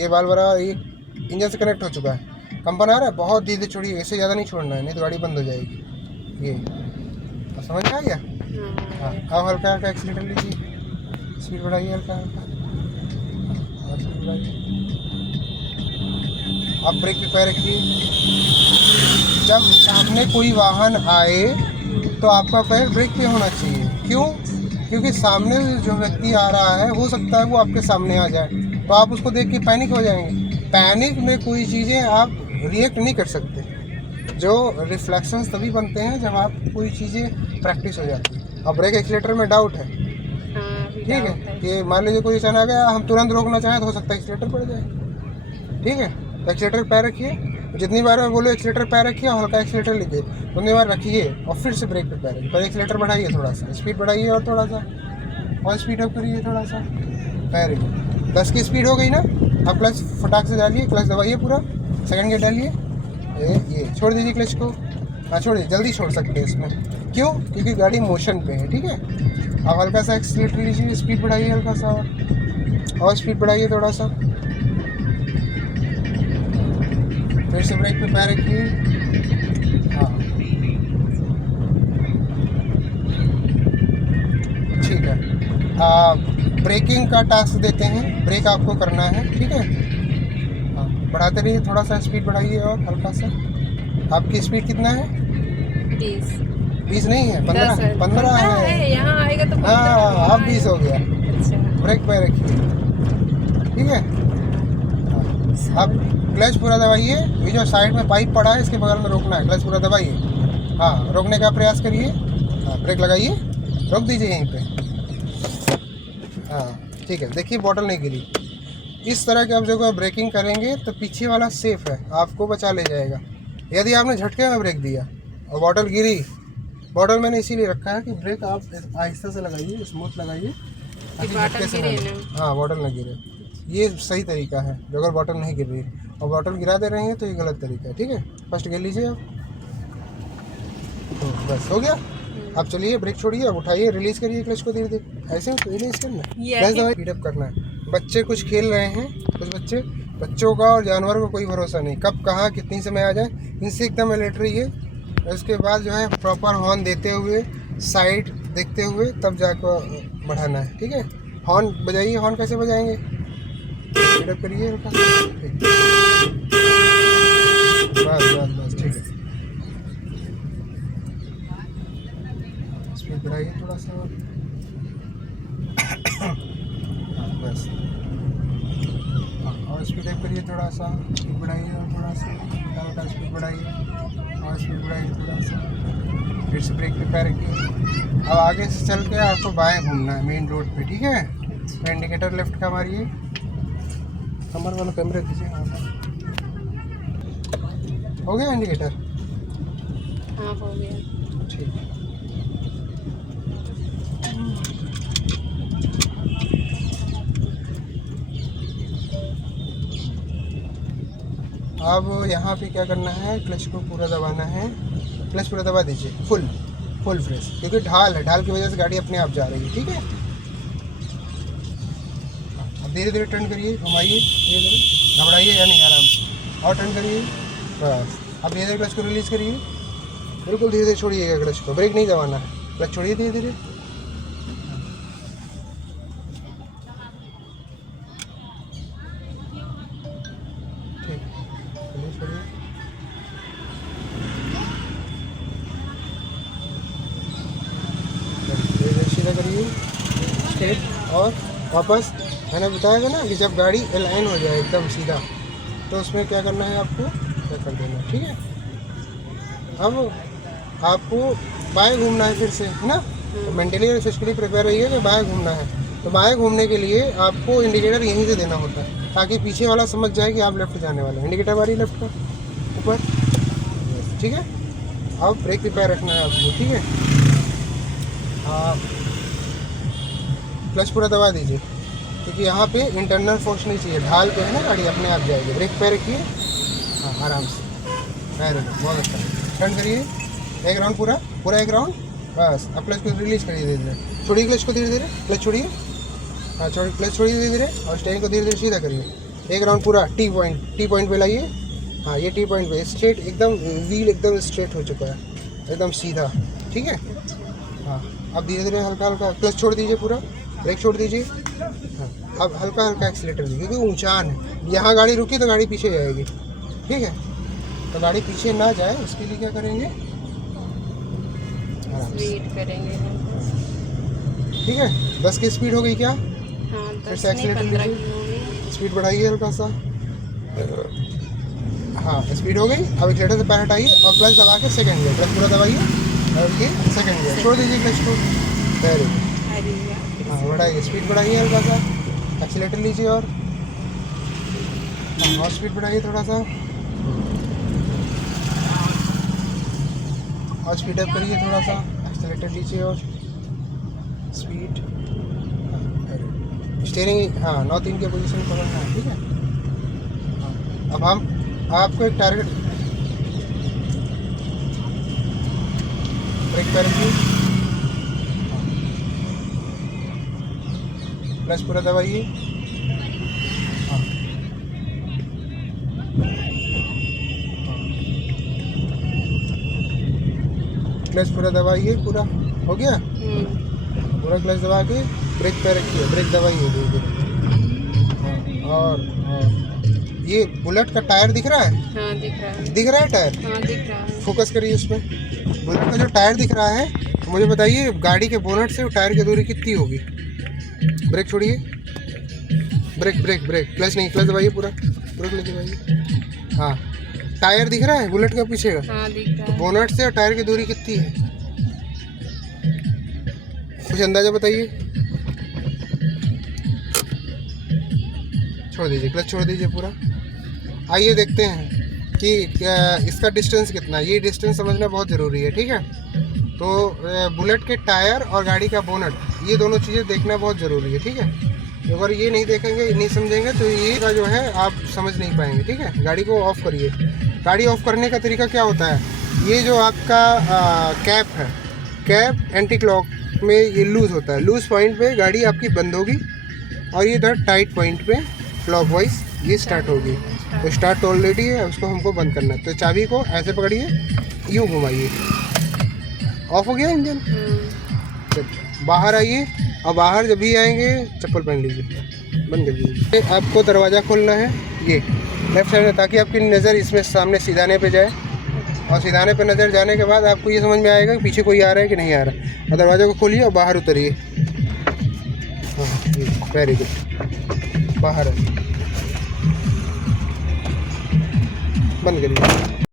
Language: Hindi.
ये वाल्व बराबर ये इंजन से कनेक्ट हो चुका है, कंपन आ रहा है, बहुत धीरे छोड़िए, इससे ज़्यादा नहीं छोड़ना है नहीं तो गाड़ी बंद हो जाएगी। ये अब समझ में आ गया? हाँ, अब हल्का हल्का एक्सीलेटर लीजिए, स्पीड बढ़ाइए हल्का हल्का, और स्पीड बढ़ाइए। आप ब्रेक पे पैर रखिए। जब सामने कोई वाहन आए तो आपका पैर ब्रेक पे होना चाहिए। क्यों? क्योंकि सामने जो व्यक्ति आ रहा है हो सकता है वो आपके सामने आ जाए, तो आप उसको देख के पैनिक हो जाएंगे। पैनिक में कोई चीज़ें आप रिएक्ट नहीं कर सकते। जो रिफ्लेक्शंस तभी बनते हैं जब आप कोई चीज़ें प्रैक्टिस हो जाती है। अब ब्रेक एक्सीलेटर में डाउट है, ठीक है, कि मान लीजिए कोई अचानक आ गया, हम तुरंत रोकना चाहें तो हो सकता है एक्सीलेटर पड़ जाए, ठीक है। तो एक्सीलेटर पैर रखिए, जितनी बार मैं बोलूँ एक्सीलेटर पैर रखिए और हल्का एक्सीलेटर लीजिए, उतनी बार रखिए और फिर से ब्रेक पे पैर रखिए। पर एक्सीलेटर बढ़ाइए, थोड़ा सा स्पीड बढ़ाइए और थोड़ा सा और स्पीड अप करिए थोड़ा सा, पैर रखिए। 10 की स्पीड हो गई ना, अब क्लच फटाक से डालिए, क्लच दबाइए पूरा, सेकंड गियर डालिए, ये छोड़ दीजिए क्लच को। हाँ छोड़िए, जल्दी छोड़ सकते हैं इसमें। क्यों? क्योंकि गाड़ी मोशन पे है, ठीक है। अब हल्का सा एक्सीलेटर लीजिए, स्पीड बढ़ाइए हल्का सा और स्पीड बढ़ाइए थोड़ा सा, फिर से ब्रेक पे पैर रखिए। हाँ ठीक है। ब्रेकिंग का टास्क देते हैं, ब्रेक आपको करना है, ठीक है। हाँ बढ़ाते रहिए, थोड़ा सा स्पीड बढ़ाइए और हल्का सा। आपकी स्पीड कितना है? 20 नहीं है, 15 है। यहाँ आएगा तो हाँ अब 20 हो गया। अच्छा, ब्रेक पे रखिए, ठीक है। अब क्लच पूरा दबाइए, ये जो साइड में पाइप पड़ा है इसके बगल में रोकना है, क्लच पूरा दबाइए। हाँ रोकने का प्रयास करिए। हाँ ब्रेक लगाइए, रोक दीजिए यहीं पे। हाँ ठीक है, देखिए बॉटल नहीं गिरी। इस तरह के आप जब ब्रेकिंग करेंगे तो पीछे वाला सेफ है, आपको बचा ले जाएगा। यदि आपने झटके में ब्रेक दिया और बॉटल गिरी, बॉटल मैंने इसीलिए रखा है कि ब्रेक आप आहिस्ता से लगाइए, स्मूथ लगाइए, झटके से हाँ बॉटल न गिरे। ये सही तरीका है, अगर बॉटल नहीं गिर रही और बॉटल गिरा दे रहे हैं तो ये गलत तरीका है, ठीक है। फर्स्ट गिर लीजिए आप, तो बस हो गया। अब चलिए ब्रेक छोड़िए, अब उठाइए, रिलीज करिए क्लच को धीरे धीरे, ऐसे रिलीज करना है, क्लच दबाइए, स्पीड अप करना है। बच्चे कुछ खेल रहे हैं, कुछ बच्चों का और जानवरों का कोई भरोसा नहीं, कब कहाँ कितनी समय आ जाए, इनसे एकदम अलर्ट रहिए। उसके बाद जो है प्रॉपर हॉर्न देते हुए, साइड देखते हुए तब जाकर बढ़ाना है, ठीक है। हॉर्न बजाइए, हॉर्न कैसे बजाएंगे, स्पीड अप करिए, बस बस बस ठीक है, स्पीड बढ़ाइए थोड़ा सा, बस और स्पीड अप करिए थोड़ा सा, स्पीड बढ़ाइए और थोड़ा सा हल्का स्पीड बढ़ाइए और स्पीड बढ़ाइए थोड़ा सा, फिर से ब्रेक पे पैर रखिए। अब आगे से चल के आपको बाएं घूमना है मेन रोड पे, ठीक है। इंडिकेटर लेफ्ट का मारिए, कमर वाला कैमरे दीजिए। हो गया इंडिकेटर? हाँ हो गया, ठीक है। अब यहाँ पे क्या करना है, क्लच को पूरा दबाना है, क्लच पूरा दबा दीजिए, फुल फ्रेश, क्योंकि ढाल है, ढाल की वजह से गाड़ी अपने आप जा रही है, ठीक है। अब धीरे धीरे टर्न करिए, घुमाइए धीरे धीरे, घबराइए या नहीं, आराम से और टर्न करिए, बस। अब धीरे धीरे क्लच को रिलीज़ करिए, बिल्कुल धीरे धीरे छोड़िएगा क्लच को, ब्रेक नहीं दबाना है, क्लच छोड़िए धीरे धीरे। ठीक, छोड़िए, सीधा करिए स्ट्रेट और वापस। मैंने बताया था ना कि जब गाड़ी अलाइन हो जाए एकदम सीधा, तो उसमें क्या करना है, आपको क्या कर देना है, ठीक है। अब आपको बाएं घूमना है फिर से, है ना। तो मेंटली और फिजिकली प्रिपेयर रहिए कि बाएं घूमना है। तो बाएं घूमने के लिए आपको इंडिकेटर यहीं से देना होता है, ताकि पीछे वाला समझ जाए कि आप लेफ्ट जाने वाले हैं। इंडिकेटर मारिए लेफ्ट का ऊपर, ठीक है। अब ब्रेक पे पैर रखना है आपको, ठीक है। आप क्लच पूरा दबा दीजिए, क्योंकि यहाँ पे इंटरनल फोर्स नहीं चाहिए, ढाल पे है ना गाड़ी अपने आप जाएगी। ब्रेक पे रखिए, हाँ आराम से, वेरी गुड, बहुत अच्छा। टर्न करिए एक राउंड, पूरा एक राउंड, बस। अब क्लच को रिलीज करिए धीरे धीरे, छोड़िए क्लच को धीरे धीरे, क्लच छोड़िए, हाँ छोड़िए, क्लच छोड़िए धीरे धीरे और स्टेयरिंग को धीरे धीरे सीधा करिए, एक राउंड पूरा टी पॉइंट पे लाइए। हाँ ये टी पॉइंट पे स्ट्रेट एकदम, व्हील एकदम स्ट्रेट हो चुका है, एकदम सीधा। ठीक है। हाँ अब धीरे धीरे हल्का हल्का क्लच छोड़ दीजिए, पूरा ब्रेक छोड़ दीजिए। हाँ अब हल्का हल्का एक्सीलेटर दीजिए, क्योंकि ऊंचान है, यहाँ गाड़ी रुकी तो गाड़ी पीछे जाएगी। ठीक है, तो गाड़ी पीछे ना जाए उसके लिए क्या करेंगे, स्पीड करेंगे। ठीक है। 10 की स्पीड हो गई क्या? हाँ फिर 10 से नहीं एक्सीलेटर 15 की लीजिए, हो गई। स्पीड बढ़ाइए हल्का सा। हाँ स्पीड हो गई। अब एक्सीलेटर से पैर हटाइए और क्लच दबा के सेकंड गियर, क्लच पूरा दबाइए और ये सेकंड गियर छोड़ दीजिए, क्लच को। Very good. अरे यार, हाँ बढ़ाइए, स्पीड बढ़ाइए हल्का सा, एक्सीलेटर लीजिए और हाँ और स्पीड बढ़ाइए थोड़ा सा और स्पीड अप करिए थोड़ा सा, एक्सीलेटर लीजिए और स्पीड। स्टीयरिंग हाँ 9-3 की पोजीशन पकड़ना है। ठीक है। हाँ, अब हम आपको एक टारगेट, ब्रेक पैर रखिए, क्लच पूरा दबाइए। हाँ क्लच पूरा दबाइए, पूरा हो गया। पूरा क्लच दबा के ब्रेक पे रखिए, ब्रेक दबाइए धीरे धीरे। और ये बुलेट का टायर दिख रहा है? हाँ दिख रहा है। दिख रहा है टायर? हाँ दिख रहा है। फोकस करिए उसमें। बुलेट का जो टायर दिख रहा है, तो मुझे बताइए गाड़ी के बोनट से टायर की दूरी कितनी होगी? ब्रेक छोड़िए, ब्रेक ब्रेक ब्रेक, क्लच नहीं, क्लच दबाइए पूरा, पूरा क्लच दबाइए। हाँ टायर दिख रहा है बुलेट का पीछे का? हाँ दिख रहा तो है। बोनट से टायर की दूरी कितनी है, कुछ अंदाजा बताइए। छोड़ दीजिए, क्लच छोड़ दीजिए पूरा। आइए देखते हैं कि इसका डिस्टेंस कितना है। ये डिस्टेंस समझना बहुत ज़रूरी है। ठीक है। तो बुलेट के टायर और गाड़ी का बोनट, ये दोनों चीज़ें देखना बहुत ज़रूरी है। ठीक है। अगर ये नहीं देखेंगे, नहीं समझेंगे तो ये का जो है आप समझ नहीं पाएंगे। ठीक है। गाड़ी को ऑफ़ करिए। गाड़ी ऑफ़ करने का तरीका क्या होता है, ये जो आपका कैप है, कैप एंटी क्लॉक में ये लूज़ होता है। लूज़ पॉइंट पे गाड़ी आपकी बंद होगी और ये इधर टाइट पॉइंट पे क्लॉकवाइज ये स्टार्ट होगी। तो स्टार्ट ऑलरेडी है, उसको हमको बंद करना है। तो चाबी को ऐसे पकड़िए, यूँ घुमाइए, ऑफ हो गया इंजन। चलिए बाहर आइए। और बाहर जब भी आएंगे चप्पल पहन लीजिए, बंद कर दीजिए। आपको दरवाज़ा खोलना है ये लेफ्ट साइड में, ताकि आपकी नज़र इसमें सामने सीधाने पे जाए। और सीधाने पे नज़र जाने के बाद आपको ये समझ में आएगा कि पीछे कोई आ रहा है कि नहीं आ रहा। और दरवाज़े को खोलिए और बाहर उतरिए। हाँ वेरी गुड, बाहर है, बंद करिए।